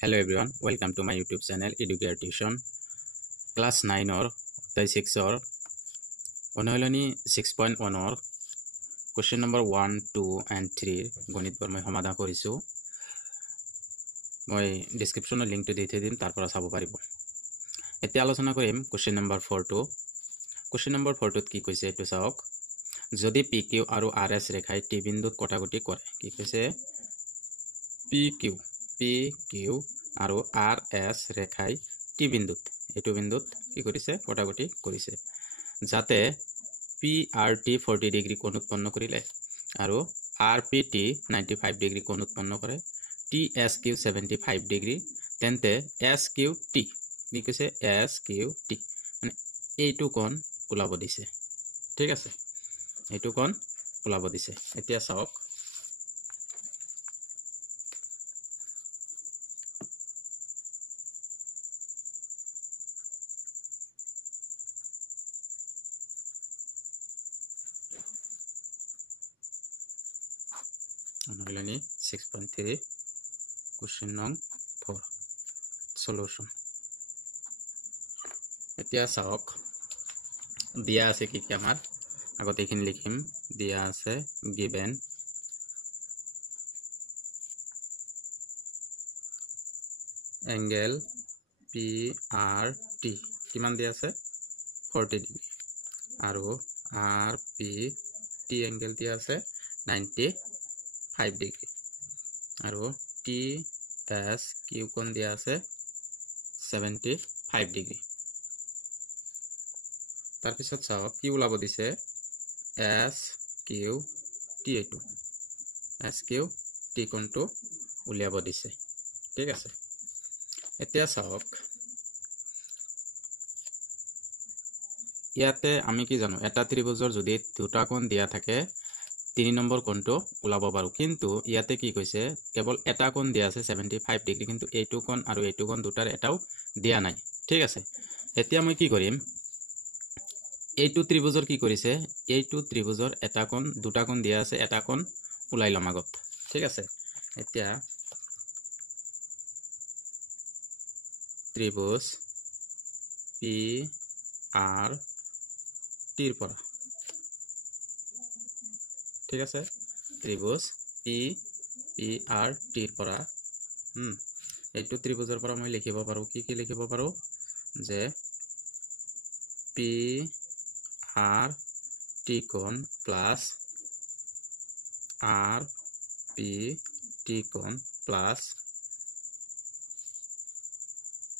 Hello everyone, welcome to my YouTube channel Educare Tuition. Class 9 or 6 or Onolani 6.1 or question number 1, 2 and 3 গণিত বৰ মই সমাধান কৰিছো মই ডেসক্ৰিপচনৰ লিংকটো দি থৈ দিম তাৰ পৰা চাব পাৰিব এতিয়া আলোচনা কৰিম question number 4 টো question number 4 টোত কি কৈছে এটো চাওক যদি PQ আৰু RS ৰেখাই T বিন্দুত কটাকটি কৰে কি কৈছে PQ আৰু RS ৰেখাই T বিন্দুত এটো বিন্দুত কি কৰিছে কটাকটি কৰিছে যাতে PRT 40 ডিগ্ৰী কোণ উৎপন্ন কৰিলে আৰু RPT 95 ডিগ্ৰী কোণ উৎপন্ন কৰে TSQ 75 ডিগ্ৰী তেন্তে SQT কি কৈছে SQT মানে এইটো কোণ ওলাব দিছে ঠিক আছে এইটো কোণ ওলাব দিছে এতিয়া চাওক Onolani 6.3 question number 4 solution এতিয়া চাওক দিয়া আছে কি কি আমাৰ আগতে এখিনি লিখিম দিয়া আছে given angle PRT কিমান দিয়া আছে 40 ডিগ্ৰী আৰু RPT angle দিয়া আছে 95 ডিগ্ৰী আৰু TSQ কোণ দিয়া আছে 75 ডিগ্ৰী তাৰ পিছত চাওক কি ওলাব দিছে SQT এটো SQT কোণটো উলিয়াব দিছে ঠিক আছে এতিয়া চাওক ইয়াতে আমি কি জানো এটা ত্ৰিভুজৰ যদি দুটা কোণ দিয়া থাকে 3 নম্বৰ কোণটো ওলাব পাৰো কিন্তু ইয়াতে কি কৈছে কেৱল এটা কোণ দিয়া আছে 75 ডিগ্ৰী কিন্তু এইটো কোণ আৰু এইটো কোণ দুটাৰ এটাও দিয়া নাই ঠিক আছে এতিয়া মই কি কৰিম এইটো ত্ৰিভুজৰ কি কৰিছে এইটো ত্ৰিভুজৰ এটা কোণ দুটা কোণ দিয়া আছে এটা কোণ ওলাই লম আগত ঠিক আছে এতিয়া ত্ৰিভুজ PRT ৰ পৰা ঠিক আছে ত্ৰিভুজ PRT ৰ পৰা এইটো ত্ৰিভুজৰ পৰা মই লিখিব পাৰো কি কি লিখিব পাৰো যে PRT কোণ প্লাস RPT কোণ প্লাস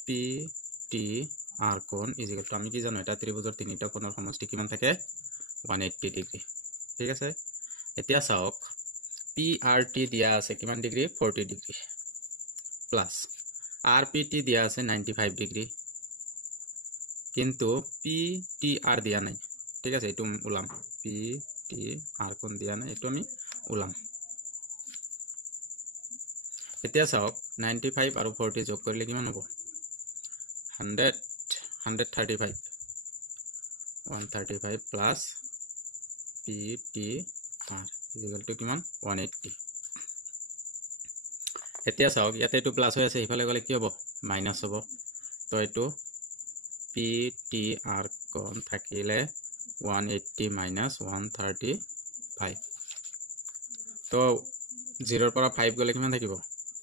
PTR কোণ ইজিকেল টু আমি কি জানো এটা ত্ৰিভুজৰ তিনিটা কোণৰ সমষ্টি কিমান থাকে 180 ডিগ্ৰী ঠিক আছে এতিয়া চাওক PRT দিয়া আছে কিমান ডিগ্ৰী 40 ডিগ্ৰী প্লাস RPT দিয়া আছে 95 ডিগ্ৰী কিন্তু PTR দিয়া নাই ঠিক আছে এটো উলাম PTR কোণ দিয়া নাই এটো আমি উলাম এতিয়া চাওক 95 আৰু 40 যোগ কৰিলে কিমান হ'ব 135 plus PTR equal to কিমান 180 এতিয়া চাওক ইয়াতে এটো প্লাস হৈ আছে ইফালে গলে কি হ'ব মাইনাস হ'ব তো এটো PTR কোণ থাকিলে 180 minus 135 তো 0 ৰ পৰা 5 গলে কিমান থাকিব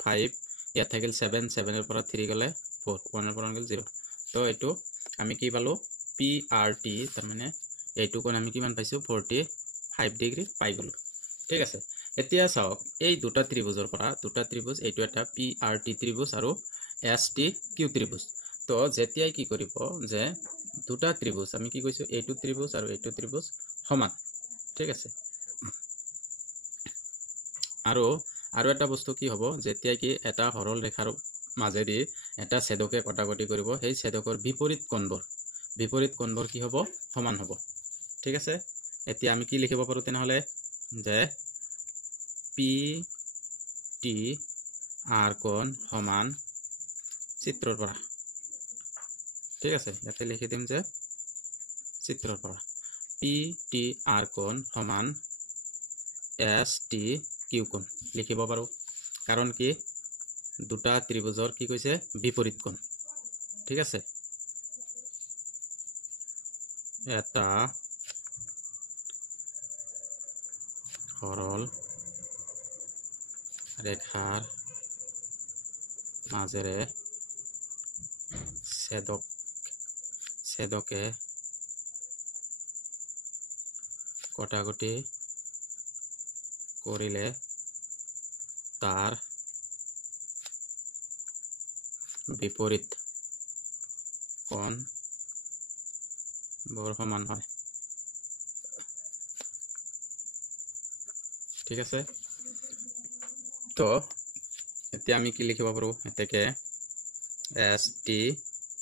5 ইয়াত থাকিল 7 7 ৰ পৰা 3 গলে 4 1 ৰ পৰা গলে 0 তো এটো আমি কি পালো PRT তাৰ মানে এইটো কোণ আমি কিমান পাইছো 45 ডিগ্ৰী পাই গলো ঠিক আছে এতিয়া চাওক এই দুটা ত্ৰিভুজৰ পৰা দুটা ত্ৰিভুজ এইটো এটা PRT ত্ৰিভুজ আৰু STQ ত্ৰিভুজ তো যেতিয়াই কি কৰিব যে দুটা ত্ৰিভুজ আমি কি কৈছো এইটো ত্ৰিভুজ আৰু এইটো ত্ৰিভুজ সমান ঠিক আছে আৰু এটা বস্তু কি হ'ব যেতিয়াই কি এটা সৰল ৰেখাৰ মাজেদি এটা ছেদকে কটাকটি কৰিব সেই ছেদকৰ বিপৰীত কোণবোৰ কি হ'ব সমান হ'ব ঠিক আছে এতিয়া আমি কি লিখিব পাৰো তেনেহলে যে PTR কোণ সমান চিত্ৰৰ পৰা ঠিক আছে ইয়াতে লিখি দিম যে চিত্ৰৰ পৰা PTR কোণ সমান STQ কোণ লিখিব পাৰো কাৰণ কি দুটা ত্ৰিভুজৰ কি কৈছে বিপৰীত কোণ ঠিক আছে এটা সৰল ৰেখাৰ মাজেৰে ছেদকে কটাকটি কৰিলে তাৰ বিপৰীত কোণ বৰ সমান হয় ঠিক আছে তো এতিয়া আমি কি লিখিব পাৰো এতেকে এস টি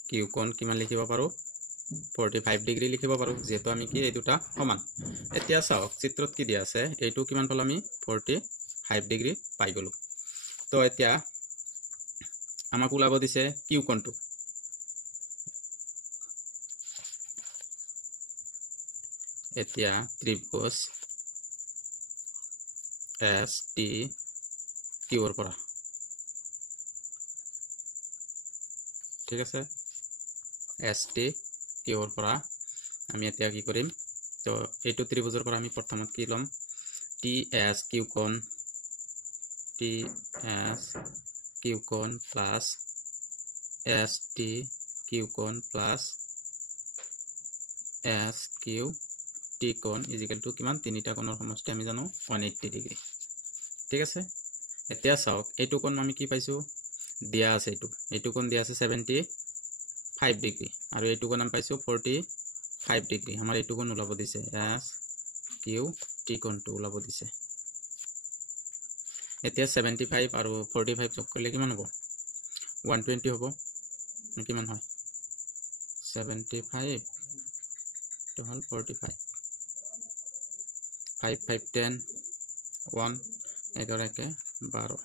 কিউ কোণ কিমান লিখিব পাৰো 45 ডিগ্ৰী লিখিব পাৰো যেহেতু আমি কি এই দুটা সমান এতিয়া চাওক চিত্ৰত কি দিয়া আছে এইটো কিমান পালো আমি 45 ডিগ্ৰী পাই গলো তো এতিয়া আমাক ওলাব দিছে কিউ কোণটো এতিয়া ত্ৰিভুজ এস টি কিউৰ পৰা ঠিক আছে এস টি কিউৰ পৰা আমি এতিয়া কি কৰিম তো এইটো ত্ৰিভুজৰ পৰা আমি প্ৰথমত কি লম টি এস কিউ কোণ প্লাস এস টি কিউ কোণ প্লাস এস কিউ টি কোণ ইজিক্যাল টু কিমান তিনিটা কোণৰ সমষ্টি আমি জানো 180 ডিগ্ৰী ঠিক আছে এতিয়া চাওক এইটো কোণ আমি কি পাইছো দিয়া আছে এইটো কোণ দিয়া আছে 75 ডিগ্ৰী আৰু এইটো কোণ আমি পাইছো 45 ডিগ্ৰী আমাৰ এইটো কোণ ওলাব দিছে এস কিউ টি কোণটো ওলাব দিছে এতিয়া 75 আৰু 45 যোগ কৰিলে কিমান হ'ব 120 হ'ব কিমান হয় 75 to 45 5 5 10 1 11 K 12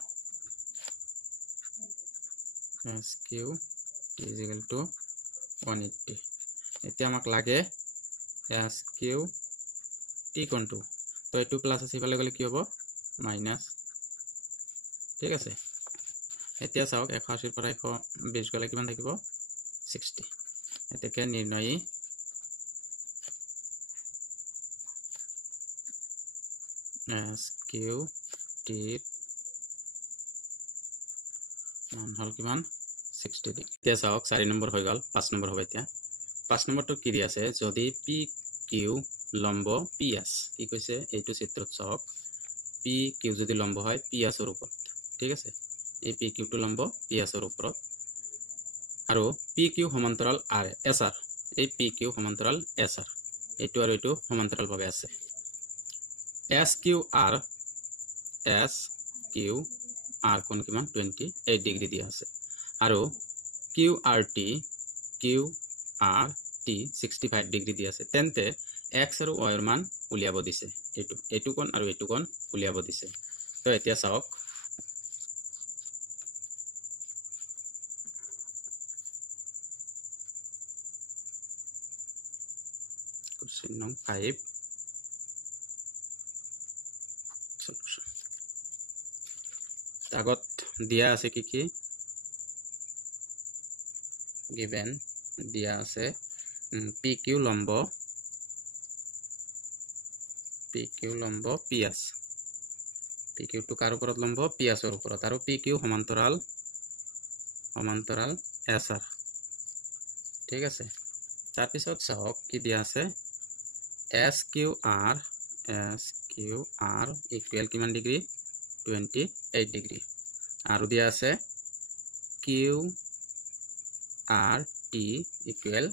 s q t is equal to 180 এতিয়া আমাক লাগে s q t কোণটো তো এটো প্লাস আছে ইফালে গলে কি হ'ব মাইনাস ঠিক আছে এতিয়া চাওক 81 পৰা 120 গলে কিমান থাকিব 60 এতেকে নিৰ্ণয়ী S Q T মান হল কিমান 60 ডিগ্ৰী এতিয়া চাওক 4 নম্বৰ হৈ গল 5 নম্বৰ হ'ব এতিয়া 5 নম্বৰটো কি দি আছে যদি P Q লম্ব PS কি কৈছে এইটো চিত্ৰত চাওক P Q যদি লম্ব হয় PS ৰ ওপৰত ঠিক আছে এই P Q টো লম্ব PS ৰ ওপৰত আৰু P Q সমান্তৰাল R SR এই P Q সমান্তৰাল SR এইটো আৰু এইটো সমান্তৰাল ভাৱে আছে SQR কোণ কিমান 28 ডিগ্ৰী দিয়া আছে আৰু QRT 65 ডিগ্ৰী দিয়া আছে তেন্তে x আৰু y ৰ মান উলিয়াব দিছে এইটো কোণ আৰু এইটো কোণ উলিয়াব দিছে তো এতিয়া চাওক কোশ্চেন নং 5 solution আগত দিয়া আছে কি কি given দিয়া আছে PQ লম্ব PS PQ টু কাৰ ওপৰত লম্ব PS ৰ ওপৰত আৰু PQ সমান্তৰাল SR ঠিক আছে তাৰ পিছত চাওক কি দিয়া আছে SQR ইকুৱেল কিমান ডিগ্ৰী 28 ডিগ্ৰী আৰু দিয়া আছে QRT ইকুৱেল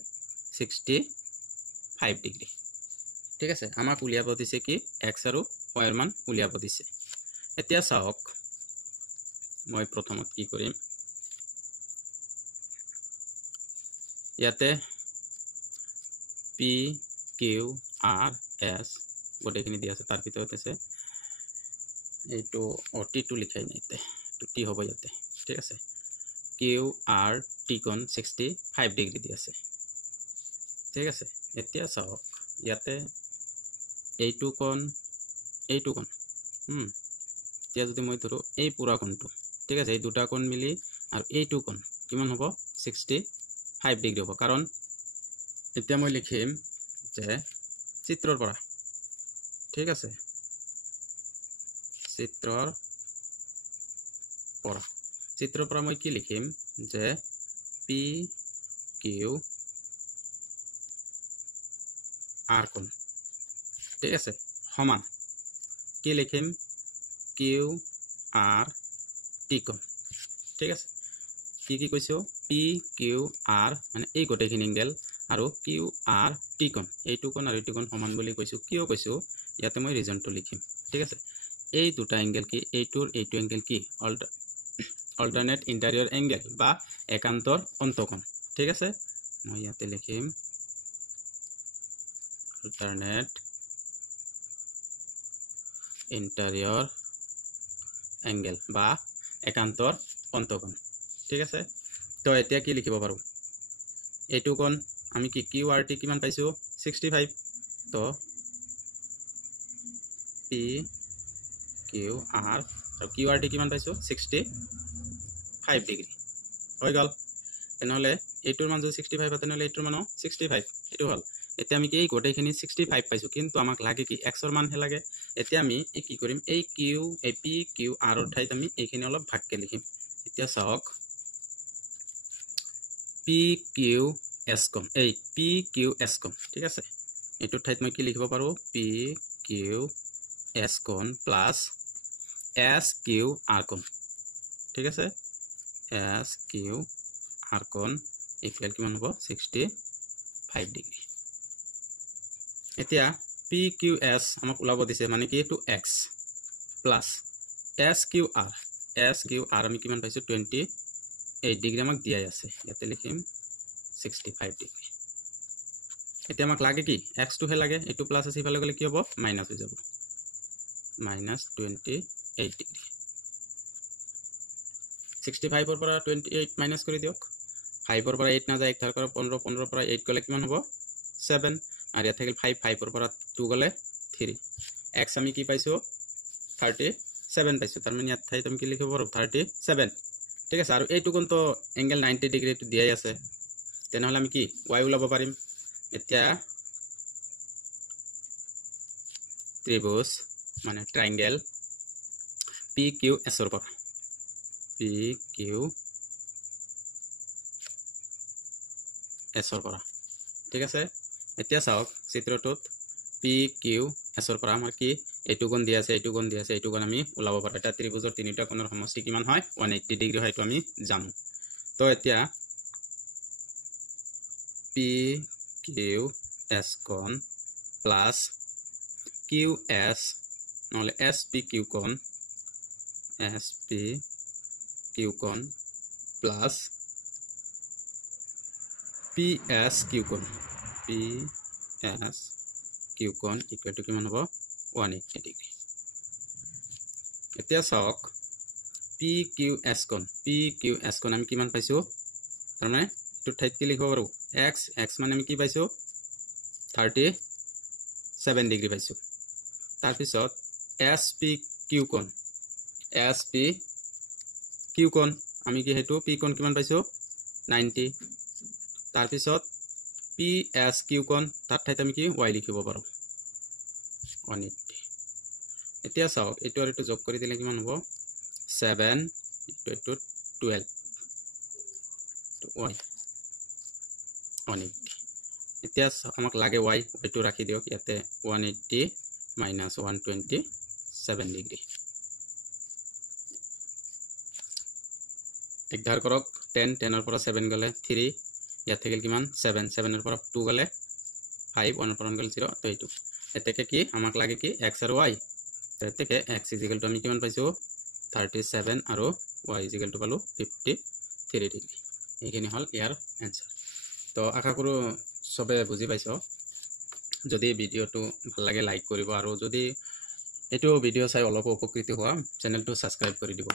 65 ডিগ্ৰী ঠিক আছে আমাক উলিয়াব দিছে কি x আৰু y ৰ মান উলিয়াব দিছে এতিয়া চাওক মই প্ৰথমত কি কৰিম ইয়াতে P Q R S গোটেইখিনি দিয়া আছে তাৰ ভিতৰত আছে এইটো OT টো লিখাই নাই তে টি হ'ব ইয়াতে ঠিক আছে QRT কোণ 65 ডিগ্ৰী দি আছে ঠিক আছে এতিয়া চাওক ইয়াতে এইটো কোণ এতিয়া যদি মই ধৰো এই পুৰা কোণটো ঠিক আছে এই দুটা কোণ মিলি আৰু এইটো কোণ কিমান হ'ব 65 ডিগ্ৰী হ'ব কাৰণ এতিয়া মই লিখিম যে চিত্ৰৰ পৰা ঠিক আছে চিত্ৰৰ পৰা মই কি লিখিম যে পি কিউ আর কোণ ঠিক আছে সমান কি লিখিম কিউ আর টি কোণ ঠিক আছে কি কৈছো পি কিউ আর মানে এই গোটেইখিনি এংগেল আৰু কিউ আৰ টি কোণ এইটো কোণ আৰু এইটো কোণ সমান বুলি কৈছো কিয় কৈছো ইয়াতে মই ৰিজনটো লিখিম ঠিক আছে এই দুটা এংগেল কি এইটোৰ এইটো এংগেল কি অল্টাৰনেট ইন্টাৰিয়ৰ এংগেল বা একান্তৰ অন্তঃকোণ ঠিক আছে মই ইয়াতে লিখিম অল্টাৰনেট ইন্টাৰিয়ৰ এংগেল বা একান্তৰ অন্তঃকোণ ঠিক আছে তো এতিয়া কি লিখিব পাৰো এইটো কোণ আমি কি কিউ আৰ টি কিমান পাইছো 65 তো পি কিউ আৰ আৰু কিউ আৰ টি কিমান পাইছো 65 ডিগ্ৰী হৈ গল তেনেহলে এইটোৰ মান যদি 65 হয় তেনেহলে এইটোৰ মান 65 এটো হল এতিয়া আমি কি এই গোটেইখিনি 65 পাইছো কিন্তু আমাক লাগে কি x ৰ মান হে লাগে এতিয়া আমি এই কি কৰিম এই কিউ এই পি কিউ আৰ ৰ ঠাইত আমি এইখিনি অলপ ভাগকে লিখিম এতিয়া চাওক পি কিউ এস কোণ এই পি কিউ এস কোণ ঠিক আছে এইটো ঠাইত মই কি লিখিব পাৰো পি কিউ এস কোণ প্লাস এস কিউ আর কোণ ঠিক আছে এস কিউ আর কোণ ইকুয়াল কিমান হ'ব 65 ডিগ্ৰী এতিয়া পি কিউ এস আমাক ওলাব দিছে মানে কি এইটো x প্লাস এস কিউ আর আমি কিমান পাইছো 28 ডিগ্ৰী আমাক দিয়াই আছে ইয়াতে লিখিম 65 ডিগ্ৰী এতিয়া আমাক লাগে কি x টো হে লাগে এইটো প্লাস আছে ইফালে গলে কি হ'ব মাইনাস হৈ যাব -28 ডিগ্ৰী 65 ৰ পৰা 28 মাইনাস কৰি দিয়ক 5 ৰ পৰা 8 না যায় 1 থাৰ পৰা 15 15 ৰ পৰা 8 গলে কিমান হ'ব 7 আৰ ইয়াত থাকিল 5 5 ৰ পৰা 2 গলে 3 x আমি কি পাইছো 37 পাইছো তাৰ মানে ইয়াত ঠাইত আমি কি লিখিব পাৰো 37 ঠিক আছে আৰু এইটো কোণ তো এংগেল 90 ডিগ্ৰী টো দিয়াই আছে তেনেহলে আমি কি y ওলাব পাৰিম এতিয়া ত্ৰিভুজ মানে ট্ৰায়াঙ্গেল পি কিউ এস ৰ পৰা পি কিউ এস ৰ পৰা ঠিক আছে এতিয়া চাওক চিত্ৰটোত পি কিউ এস ৰ পৰা আমাৰ কি এইটো কোণ দিয়া আছে এইটো কোণ দিয়া আছে এইটো কোণ আমি ওলাব পাৰো এটা ত্ৰিভুজৰ তিনিটা কোণৰ সমষ্টি কিমান হয় 180 ডিগ্ৰী হয় আমি জানো তো এতিয়া পি কিউ এস কোণ প্লাস কিউ এস নহলে এস পি কিউ কোণ প্লাস পি এস কিউ কোণ ইকুয়াল টু কিমান হ'ব 180 ডিগ্ৰী এতিয়া চাওক পি কিউ এস কোণ আমি কিমান পাইছো তাৰমানে এইটো ঠাইত কি লিখিব পাৰো x মানে আমি কি পাইছো 37 ডিগ্ৰী পাইছো তাৰ পিছত এস পি কিউ কোণ আমি কি হেতু পি কোণ কিমান পাইছো 90 তাৰ পিছত পি এস কিউ কোণ তাৰ ঠাইত আমি কি y লিখিব পাৰো 180 এতিয়া চাওক এইটো আৰু এইটো যোগ কৰি দিলে কিমান হ'ব 7 এইটো 12 to y 180 এতিয়া আমাক লাগে y এইটো ৰাখি দিয়ক ইয়াতে 180 minus 127 ডিগ্ৰী একধাৰ কৰক 10 10 ৰ পৰা 7 গলে 3 ইয়াত থাকিল কিমান 7 7 ৰ পৰা 2 গলে 5 1 ৰ পৰা 1 গলে 0 তো এইটো এতেকে কি আমাক লাগে কি x আৰু y তো এতেকে x = আমি কিমান পাইছো 37 আৰু y = পালো 53 ডিগ্ৰী এইখিনি হল ইয়াৰ आंसर তো আশা কৰো সবে বুজি পাইছো যদি ভিডিওটো ভাল লাগে লাইক কৰিব আৰু যদি এটো ভিডিও চাই অলপ উপকৃত হোৱা চেনেলটো সাবস্ক্ৰাইব কৰি দিব